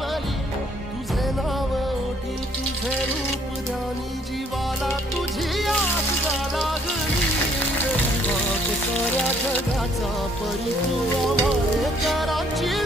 बली तुझे नाव ओठी तुझे रूप ध्यानी जीवाला तुझी आस गा लागली गरीबात साऱ्या जगाचा परी तू आम्हाले कराची